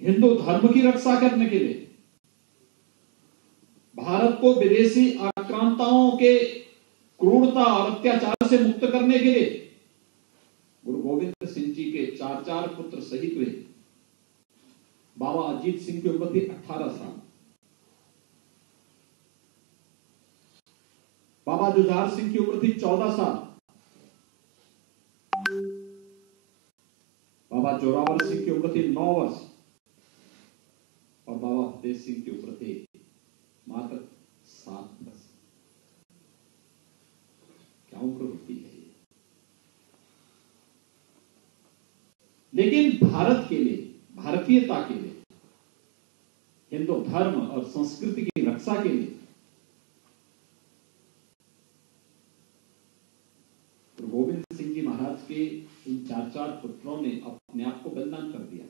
हिंदू धर्म की रक्षा करने के लिए, भारत को विदेशी आक्रांताओं के क्रूरता और अत्याचार से मुक्त करने के लिए गुरु गोविंद सिंह जी के चार पुत्र शहीद हुए। बाबा अजीत सिंह की उम्र थी 18 साल, बाबा जुझार सिंह की उम्र थी 14 साल, बाबा जोरावर सिंह की उम्र थी 9 वर्ष और बाबा फतेह सिंह की उम्र थी मात्र 7 वर्ष। क्या उम्र होती है ये। लेकिन भारत के लिए, भारतीयता के लिए, हिंदू धर्म और संस्कृति की रक्षा के लिए गुरु गोविंद सिंह जी महाराज के इन चार पुत्रों ने अपने आप को बलिदान कर दिया।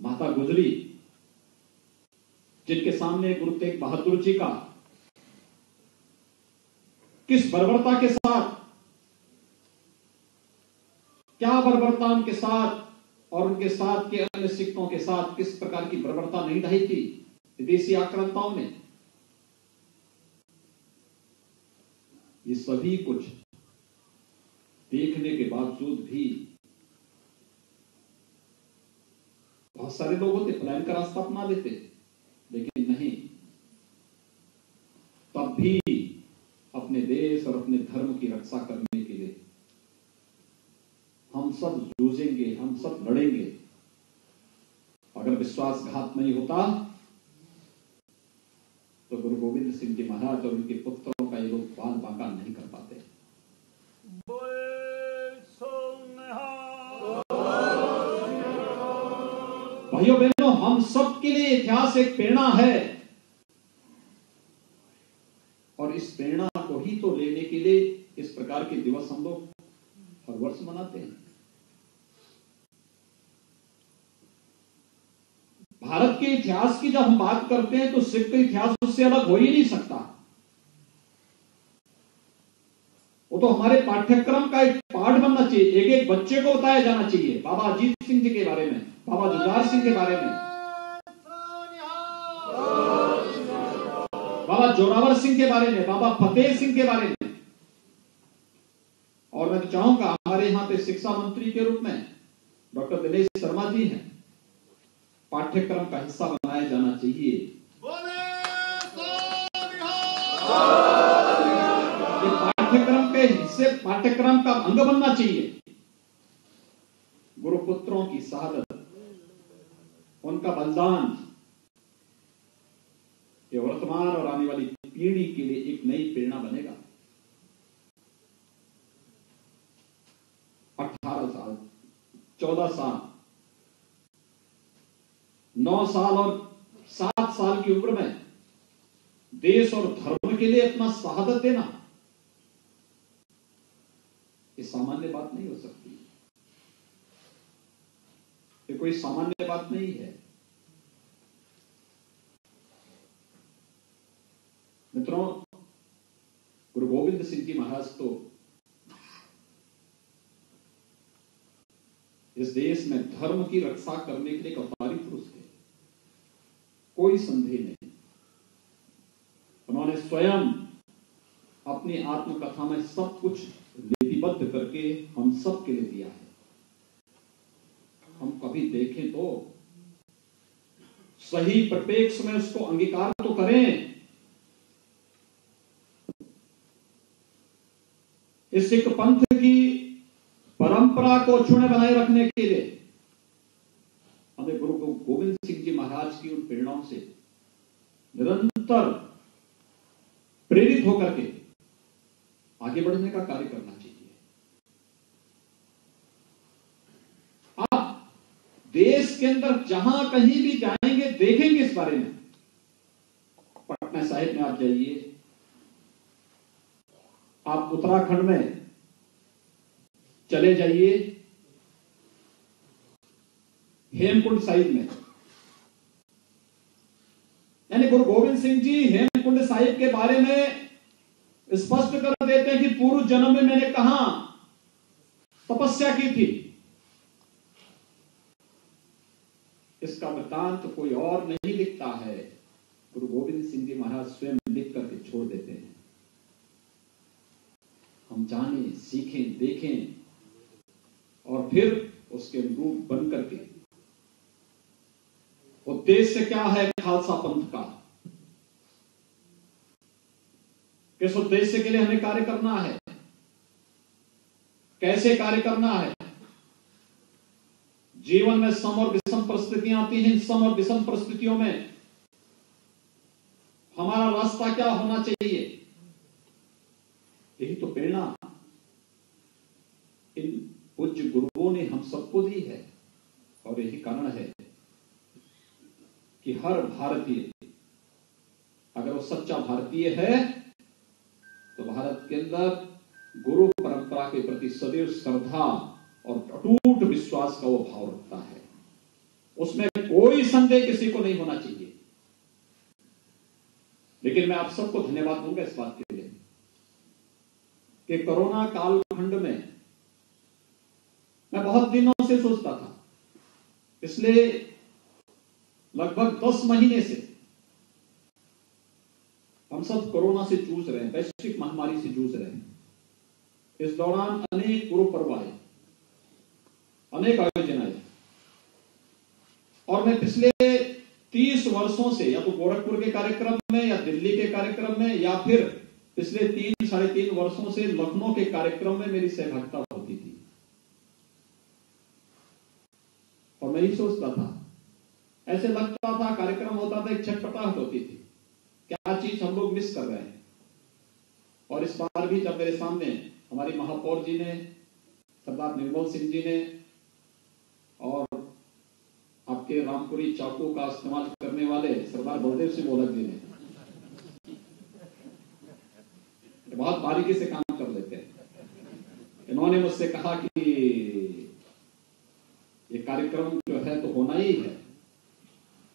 माता गुजरी, जिनके सामने गुरु तेग बहादुर जी का किस बर्बरता के साथ, क्या बर्बरता उनके साथ और उनके साथ के अन्य सिखों के साथ किस प्रकार की बर्बरता नहीं ढाई थी विदेशी आक्रांताओं ने, ये सभी कुछ देखने के बावजूद भी बहुत सारे लोग होते पलायन का रास्ता अपना लेते, लेकिन नहीं, तब भी अपने देश और अपने धर्म की रक्षा करने के लिए हम सब जूझेंगे, हम सब लड़ेंगे। अगर विश्वासघात नहीं होता तो गुरु गोविंद सिंह जी महाराज और उनके पुत्रों का ये लोग बाल बांका नहीं कर पाते। भाइयों बहनों, हम सब के लिए इतिहास एक प्रेरणा है और इस प्रेरणा को ही तो लेने के लिए इस प्रकार के दिवस हम लोग हर वर्ष मनाते हैं। भारत के इतिहास की जब हम बात करते हैं तो सिख का इतिहास उससे अलग हो ही नहीं सकता। वो तो हमारे पाठ्यक्रम का एक पाठ बनना चाहिए, एक एक बच्चे को बताया जाना चाहिए। बाबा अजीत सिंह जी के बारे में, बाबा जुझार सिंह के बारे में, बाबा जोरावर सिंह के बारे में, बाबा फतेह सिंह के बारे में। और मैं तो चाहूंगा हमारे यहां पे शिक्षा मंत्री के रूप में डॉक्टर दिनेश शर्मा जी हैं, पाठ्यक्रम का हिस्सा बनाया जाना चाहिए। ये पाठ्यक्रम के हिस्से, पाठ्यक्रम का अंग बनना चाहिए। गुरुपुत्रों की शहादत, उनका बलिदान, ये वर्तमान और आने वाली पीढ़ी के लिए एक नई प्रेरणा बनेगा। 18 साल, 14 साल, 9 साल और 7 साल की उम्र में देश और धर्म के लिए अपना शहादत देना, ये सामान्य बात नहीं हो सकती। ये कोई सामान्य बात नहीं है। मित्रों, गुरु गोविंद सिंह जी महाराज तो इस देश में धर्म की रक्षा करने के लिए एक अवतारी पुरुष थे, कोई संदेह नहीं। उन्होंने स्वयं अपनी आत्मकथा में सब कुछ लिपिबद्ध करके हम सब के लिए दिया है। हम कभी देखें तो सही परिप्रेक्ष में उसको अंगीकार तो करें। इस सिख पंथ की परंपरा को अक्षुण्ण बनाए रखने के लिए हमें गुरु गोविंद सिंह जी महाराज की उन प्रेरणाओं से निरंतर प्रेरित होकर के आगे बढ़ने का कार्य करना चाहिए। आप देश के अंदर जहां कहीं भी जाएंगे देखेंगे इस बारे में। पटना साहिब में आप जाइए, आप उत्तराखंड में चले जाइए, हेमकुंड साहिब में, यानी गुरु गोविंद सिंह जी हेमकुंड साहिब के बारे में स्पष्ट कर देते हैं कि पूर्व जन्म में मैंने कहां तपस्या की थी। इसका वृत्तांत कोई और नहीं लिखता है, गुरु गोविंद सिंह जी महाराज स्वयं लिख करके छोड़ देते हैं। हम जानें, सीखें, देखें और फिर उसके अनुरूप बन करके। उद्देश्य क्या है खालसा पंथ का, किस उद्देश्य के लिए हमें कार्य करना है, कैसे कार्य करना है। जीवन में सम और विषम परिस्थितियां आती हैं, सम और विषम परिस्थितियों में हमारा रास्ता क्या होना चाहिए, यही तो प्रेरणा इन पूज्य गुरुओं ने हम सबको दी है। और यही कारण है कि हर भारतीय अगर वो सच्चा भारतीय है तो भारत के अंदर गुरु परंपरा के प्रति सदैव श्रद्धा और अटूट विश्वास का वो भाव रखता है। उसमें कोई संदेह किसी को नहीं होना चाहिए। लेकिन मैं आप सबको धन्यवाद दूंगा इस बात के लिए कि कोरोना कालखंड में मैं बहुत दिनों से सोचता था, इसलिए लगभग 10 महीने से हम सब कोरोना से जूझ रहे हैं, वैश्विक महामारी से जूझ रहे हैं। इस दौरान अनेक गुरु पर्व आए, अनेक आयोजन आए और मैं पिछले 30 वर्षों से या तो गोरखपुर के कार्यक्रम में या दिल्ली के कार्यक्रम में या फिर पिछले 3-3.5 वर्षों से लखनऊ के कार्यक्रम में मेरी सहभागिता होती थी। और मैं ही सोचता था, ऐसे लगता था कार्यक्रम होता था, एक छटपटाहट होती थी, क्या चीज हम लोग मिस कर रहे हैं। और इस बार भी जब मेरे सामने हमारी महापौर जी ने, सरदार निर्मल सिंह जी ने और आपके रामपुरी चाकू का इस्तेमाल करने वाले सरदार बलदेव सिंह मोलक जी ने, बहुत बारीकी से काम कर लेते हैं, इन्होंने मुझसे कहा कि ये कार्यक्रम जो है तो होना ही है।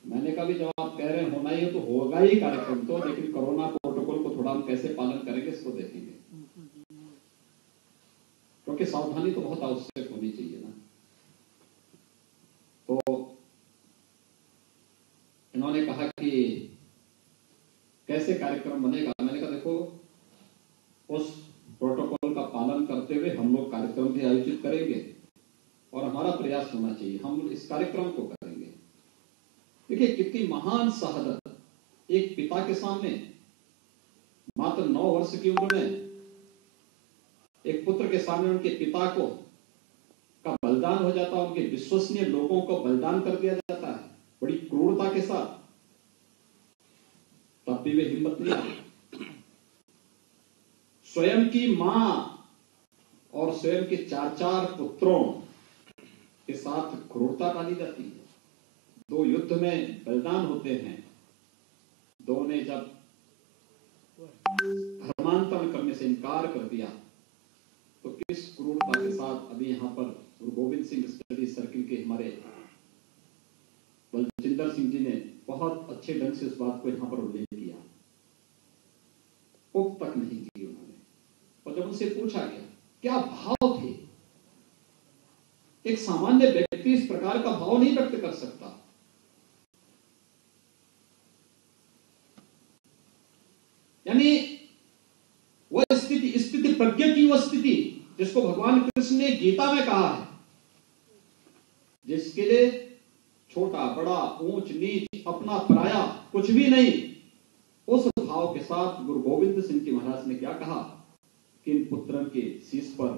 मैंने कहा भी जब आप कह रहे हैं होना ही है तो होगा ही कार्यक्रम तो, लेकिन कोरोना प्रोटोकॉल को थोड़ा हम कैसे पालन करेंगे इसको देखेंगे, क्योंकि सावधानी तो बहुत आवश्यक होनी चाहिए ना। तो इन्होंने कहा कि कैसे कार्यक्रम बनेगा। मैंने कहा देखो, उस प्रोटोकॉल का पालन करते हुए हम लोग कार्यक्रम भी आयोजित करेंगे और हमारा प्रयास होना चाहिए, हम इस कार्यक्रम को करेंगे। देखिए कितनी महान शहादत एक पिता के सामने मात्र 9 वर्ष की उम्र में एक पुत्र के सामने उनके पिता को का बलिदान हो जाता है, उनके विश्वसनीय लोगों को बलिदान कर दिया जाता है बड़ी क्रूरता के साथ, तब भी वे हिम्मत नहीं हारे। स्वयं की मां और स्वयं के 4 पुत्रों के साथ क्रूरता डाली जाती है। 2 युद्ध में बलिदान होते हैं, 2 ने जब धर्मांतरण करने से इनकार कर दिया तो किस क्रूरता के साथ अभी यहां पर गुरु गोविंद सिंह स्टडी सर्किल के हमारे बलजिंदर सिंह जी ने बहुत अच्छे ढंग से इस बात को यहां पर उल्लेख किया, उप तक नहीं की उन्होंने। और जब उनसे पूछा गया क्या भाव थे, एक सामान्य व्यक्ति इस प्रकार का भाव नहीं व्यक्त कर सकता। यानी वह स्थिति प्रज्ञा की वह स्थिति जिसको भगवान कृष्ण ने गीता में कहा है, जिसके लिए छोटा बड़ा ऊंच नीच अपना पराया कुछ भी नहीं, उस भाव के साथ गुरु गोविंद सिंह जी महाराज ने क्या कहा कि इन पुत्रन के शीश पर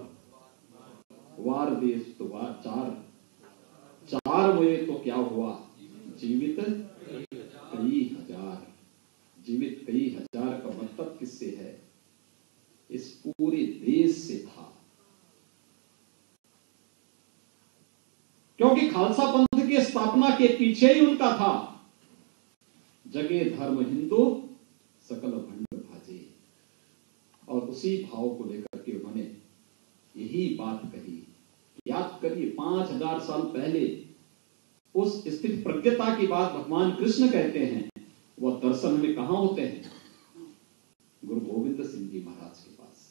वार देश तो वार 4 हुए तो क्या हुआ, जीवित कई हजार। जीवित कई हजार का मतलब किससे है, इस पूरे देश से था। क्योंकि खालसा पंथ की स्थापना के पीछे ही उनका था, जगे धर्म हिंदू सकल भंड भाजे। और उसी भाव को लेकर के उन्होंने यही बात कही। याद करिए 5000 साल पहले उस स्थित प्रज्ञता की बात भगवान कृष्ण कहते हैं, वह दर्शन में कहां होते हैं, गुरु गोविंद सिंह जी महाराज के पास।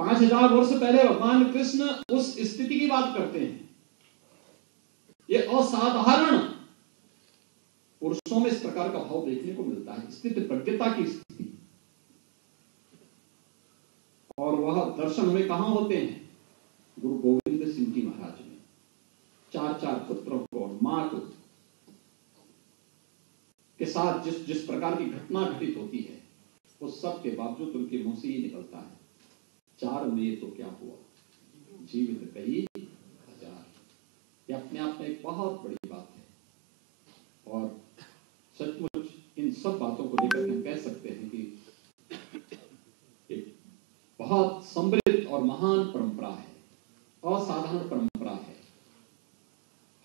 5000 वर्ष पहले भगवान कृष्ण उस स्थिति की बात करते हैं। ये असाधारण पुरुषों में इस प्रकार का भाव देखने को मिलता है, स्थिति प्रज्ञता की स्थिति। और वह दर्शन हमें कहां होते हैं? गुरु गोविंद सिंह जी महाराज ने 4 पुत्रों को और मां को के साथ जिस प्रकार की घटना घटित होती है, उस सब के बावजूद उनके मुंह से ही निकलता है, 4 में तो क्या हुआ, जीवित कई हजार। ये अपने आप में एक बहुत बड़ी बात है। और सचमुच इन सब बातों को लेकर हम कह सकते हैं कि एक बहुत समृद्ध और महान परंपरा है, असाधारण परंपरा है।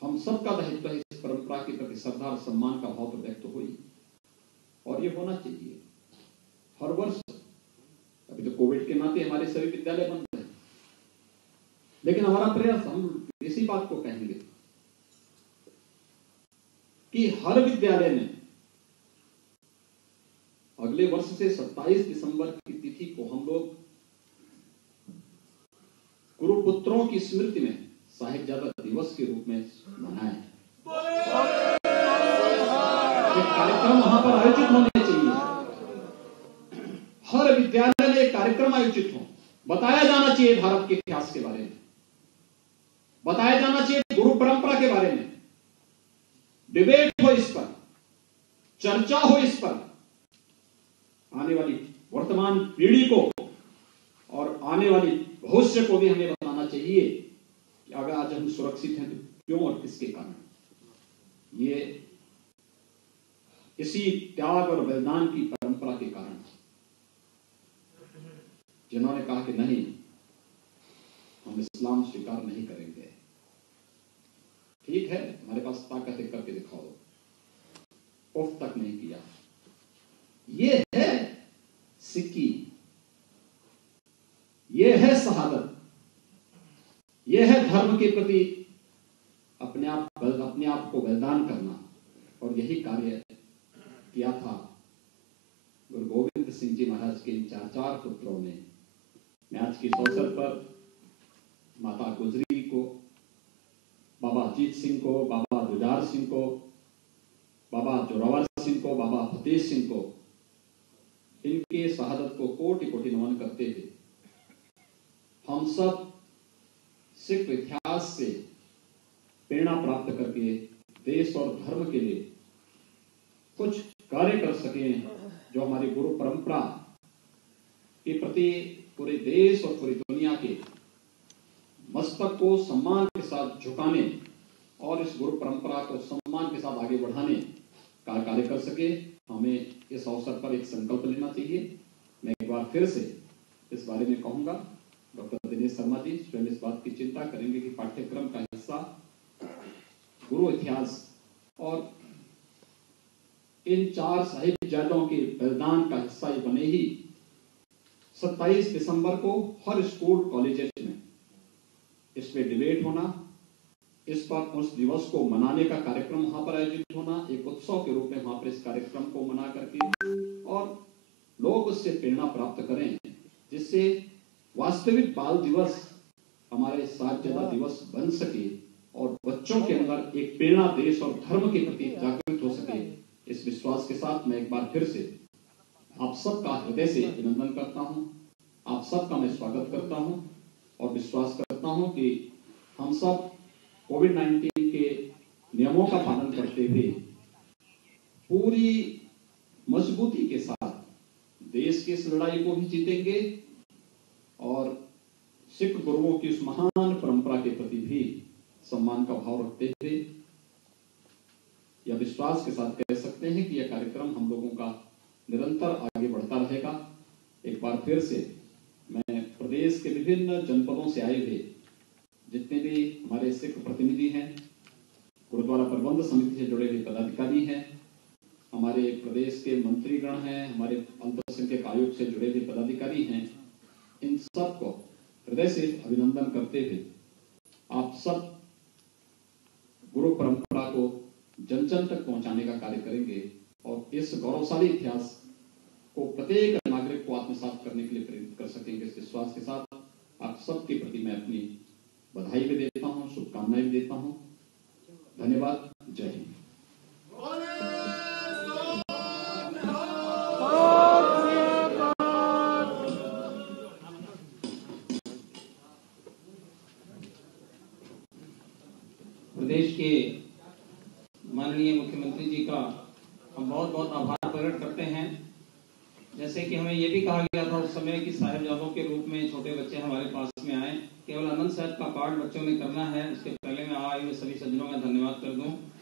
हम सबका दायित्व है इस परंपरा के प्रति श्रद्धा और सम्मान का भाव तो व्यक्त हो ही, और ये होना चाहिए हर वर्ष। अभी तो कोविड के नाते हमारे सभी विद्यालय बंद हैं, लेकिन हमारा प्रयास, हम इसी बात को कहेंगे कि हर विद्यालय में अगले वर्ष से 27 दिसंबर की तिथि को हम लोग गुरुपुत्रों की स्मृति में साहिबजादा दिवस के रूप में मनाएं। कार्यक्रम वहां पर आयोजित होने चाहिए। हर विद्यालय में एक कार्यक्रम आयोजित हो, बताया जाना चाहिए भारत के इतिहास के बारे में, बताया जाना चाहिए गुरु परंपरा के बारे में, डिबेट हो इस पर, चर्चा हो इस पर। आने वाली वर्तमान पीढ़ी को और आने वाली भविष्य को भी हमें बताना चाहिए कि अगर आज हम सुरक्षित हैं तो क्यों और किसके कारण। ये इसी त्याग और बलिदान की परंपरा के कारण, जिन्होंने कहा कि नहीं, हम इस्लाम स्वीकार नहीं करेंगे। ठीक है, हमारे पास ताकत है, करके दिखाओ, उफ तक नहीं किया। ये है सिक्की, ये है शहादत, ये है धर्म के प्रति अपने आप को बलिदान करना। और यही कार्य किया था गुरु गोविंद सिंह जी महाराज के 4 पुत्रों ने। मैं आज के अवसर पर माता गुजरी को, बाबा अजीत सिंह को, बाबा जुझार सिंह को, बाबा जोरावर सिंह को, बाबा फतेह सिंह को, इनके शहादत को कोटि कोटि नमन करते हुए हम सब सिख इतिहास से प्रेरणा प्राप्त करके देश और धर्म के लिए कुछ कार्य कर सकें, जो हमारी गुरु परंपरा के प्रति पूरे देश और पूरी दुनिया के मस्तक को सम्मान के साथ झुकाने और इस गुरु परंपरा को सम्मान के साथ आगे बढ़ाने का कार्य कर सके। हमें इस अवसर पर एक संकल्प लेना चाहिए। मैं एक बार फिर से इस बारे में कहूंगा, डॉक्टर दिनेश शर्मा जी स्वयं इस बात की चिंता करेंगे कि पाठ्यक्रम का हिस्सा गुरु इतिहास और इन 4 साहिबजादों के बलिदान का हिस्सा ही बने ही 27 दिसंबर को हर स्कूल कॉलेजेस में इस पे डिबेट होना, इस पर उस दिवस को मनाने का कार्यक्रम वहां पर आयोजित होना, एक उत्सव के रूप में वहां पर इस कार्यक्रम को मना करके और लोग उससे प्रेरणा प्राप्त करें, जिससे वास्तविक बाल दिवस हमारे साहिबजादा दिवस बन सके और बच्चों के अंदर एक प्रेरणा देश और धर्म के प्रति जागृत हो सके। इस विश्वास के साथ मैं एक बार फिर से आप सबका हृदय से अभिनंदन करता हूं, आप सबका मैं स्वागत करता हूं और विश्वास करता हूं कि हम सब कोविड-19 के नियमों का पालन करते हुए पूरी मजबूती के साथ देश की इस लड़ाई को भी जीतेंगे और सिख गुरुओं की उस महान परंपरा के प्रति भी सम्मान का भाव रखते हुए यह विश्वास के साथ कह सकते हैं कि यह कार्यक्रम हम लोगों का निरंतर आगे बढ़ता रहेगा। एक बार फिर से मैं प्रदेश के विभिन्न जनपदों से आए हुए जितने भी हमारे सिख प्रतिनिधि हैं, गुरुद्वारा प्रबंध समिति से जुड़े हुए पदाधिकारी हैं, हमारे प्रदेश के मंत्रीगण हैं, हमारे अल्पसंख्यक आयोग से जुड़े हुए पदाधिकारी हैं, इन सबको हृदय से अभिनंदन करते हुए आप सब गुरु परंपरा को जन जन तक पहुंचाने का कार्य करेंगे और इस गौरवशाली इतिहास को प्रत्येक नागरिक को आत्मसात करने के लिए प्रेरित कर सकेंगे। इस विश्वास के साथ बधाई भी देता हूं, शुभकामनाएं भी देता हूं। धन्यवाद। जय हिंद। प्रदेश के माननीय मुख्यमंत्री जी का हम बहुत बहुत आभार प्रकट करते हैं। जैसे कि हमें ये भी कहा गया था उस समय कि साहिबजादों के रूप में छोटे बच्चे हमारे पास में आए, केवल आनंद साहब का पाठ बच्चों ने करना है। उसके पहले मैं आए हुए सभी सज्जनों का धन्यवाद कर दूं।